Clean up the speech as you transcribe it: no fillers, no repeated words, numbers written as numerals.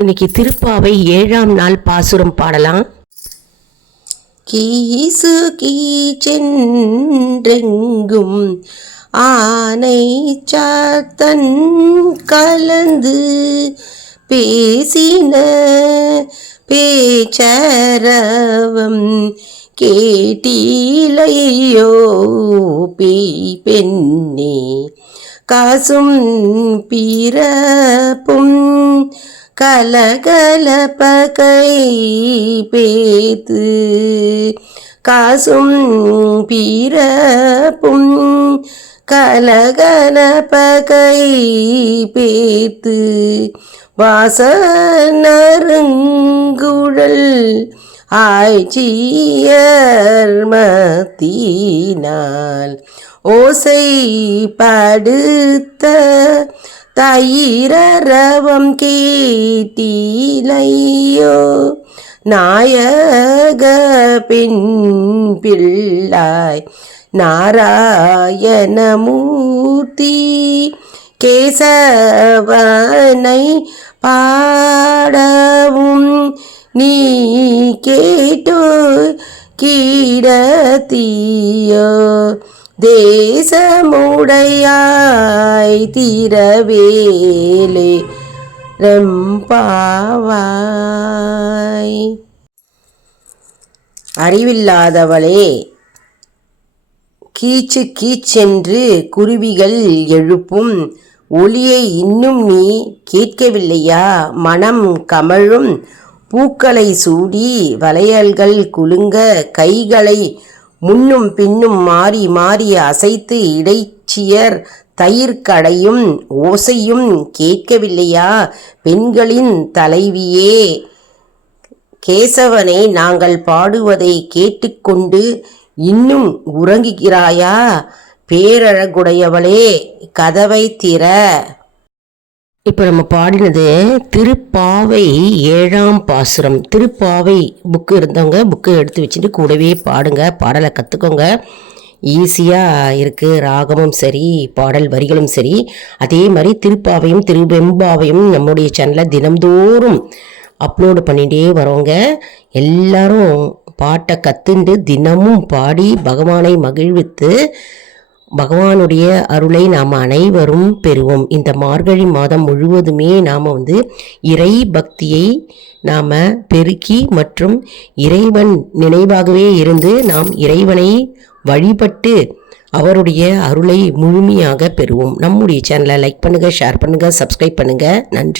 இன்னைக்கு திருப்பாவை 7ஆம் நாள் பாசுரம் பாடலாம். கீசு கீச்சென்றெங்கும் ஆனை சாத்தன் கலந்து பேசின பேச்சரவம் கேட்டிலையோ பெண்ணே, காசும் பிறப்பும் கலகலப்பகை பேத்து, காசும் பிறப்பும் கலகலப்பகை பேத்து, வாசனருங்குழல் ஆய்ச்சியர் மத்தினால் ஓசை படுத்த தயிரரவம் கேட்டிலையோ, நாயக பெண் பிள்ளாய் நாராயணமூர்த்தி கேசவனை பாடவும் நீ கேட்டோ கீடத்தியோ, தேசமுடையாய் திரவேலே ரெம்பாவாய். அறிவில்லாதவளே, கீச்சு கீச்சென்று குருவிகள் எழுப்பும் ஒலியை இன்னும் நீ கேட்கவில்லையா? மனம் கமழும் பூக்களை சூடி வளையல்கள் குலுங்க கைகளை முன்னும் பின்னும் மாறி மாறி அசைத்து இடைச்சியர் தயிர் கடையும் ஓசையும் கேட்கவில்லையா? பெண்களின் தலைவியே, கேசவனை நாங்கள் பாடுவதை கேட்டுக்கொண்டு இன்னும் உறங்குகிறாயா? பேரழகுடையவளே, கதவை திற. இப்போ நம்ம பாடினது திருப்பாவை 7ஆம் பாசுரம். திருப்பாவை புக்கு இருந்தவங்க புக்கு எடுத்து வச்சுட்டு கூடவே பாடுங்க, பாடலை கற்றுக்கோங்க. ஈஸியாக இருக்குது, ராகமும் சரி பாடல் வரிகளும் சரி. அதே மாதிரி திருப்பாவையும் திருவெம்பாவையும் நம்முடைய சேனலில் தினம்தோறும் அப்லோடு பண்ணிகிட்டே வரோங்க. எல்லாரும் பாட்டை கற்றுண்டு தினமும் பாடி பகவானை மகிழ்வித்து பகவானுடைய அருளை நாம் அனைவரும் பெறுவோம். இந்த மார்கழி மாதம் முழுவதுமே நாம் இறை பக்தியை நாம் பெருக்கி மற்றும் இறைவன் நினைவாகவே இருந்து நாம் இறைவனை வழிபட்டு அவருடைய அருளை முழுமையாக பெறுவோம். நம்முடைய சேனலை லைக் பண்ணுங்கள், ஷேர் பண்ணுங்கள், சப்ஸ்கிரைப் பண்ணுங்கள். நன்றி.